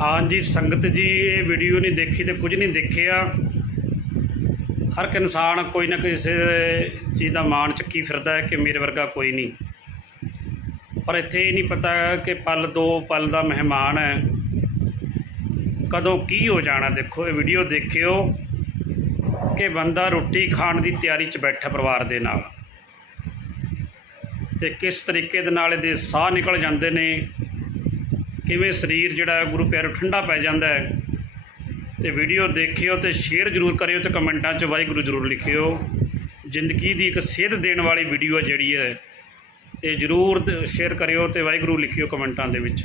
ਹਾਂਜੀ, ਸੰਗਤ ਜੀ, ਇਹ ਵੀਡੀਓ ਨਹੀਂ ਦੇਖੀ ਤੇ ਕੁਝ ਨਹੀਂ ਦੇਖਿਆ। ਹਰ ਇੱਕ ਇਨਸਾਨ ਕੋਈ ਨਾ ਕਿਸੇ ਚੀਜ਼ ਦਾ ਮਾਣ ਚੱਕੀ ਫਿਰਦਾ ਹੈ ਕਿ ਮੇਰੇ ਵਰਗਾ ਕੋਈ ਨਹੀਂ। ਪਰ ਇੱਥੇ ਇਹ ਨਹੀਂ ਪਤਾ ਕਿ ਪਲ ਦੋ ਪਲ ਦਾ ਮਹਿਮਾਨ ਹੈ। ਕਦੋਂ ਕੀ ਹੋ ਜਾਣਾ, ਦੇਖੋ, ਇਹ ਵੀਡੀਓ ਦੇਖਿਓ ਕਿ ਬੰਦਾ ਰੋਟੀ ਖਾਣ ਦੀ ਤਿਆਰੀ 'ਚ ਬੈਠਾ ਪਰਿਵਾਰ ਦੇ ਨਾਲ। ਤੇ ਕਿਸ ਤਰੀਕੇ ਦੇ ਨਾਲ ਇਹਦੇ ਸਾਹ ਨਿਕਲ ਜਾਂਦੇ ਨੇ ਕਿਵੇਂ ਸਰੀਰ ਜਿਹੜਾ ਹੈ, ਗੁਰੂ ਪਿਆਰੋ ਠੰਡਾ ਪੈ ਜਾਂਦਾ ਹੈ। ਤੇ ਵੀਡੀਓ ਦੇਖਿਓ ਤੇ ਸ਼ੇਅਰ ਜ਼ਰੂਰ ਕਰਿਓ ਤੇ ਕਮੈਂਟਾਂ 'ਚ ਵਾਹਿਗੁਰੂ ਜ਼ਰੂਰ ਲਿਖਿਓ। ਜ਼ਿੰਦਗੀ ਦੀ ਇੱਕ ਸੇਧ ਦੇਣ ਵਾਲੀ ਵੀਡੀਓ ਹੈ ਜਿਹੜੀ ਹੈ, ਤੇ ਜ਼ਰੂਰ ਸ਼ੇਅਰ ਕਰਿਓ ਤੇ ਵਾਹਿਗੁਰੂ ਲਿਖਿਓ ਕਮੈਂਟਾਂ ਦੇ ਵਿੱਚ।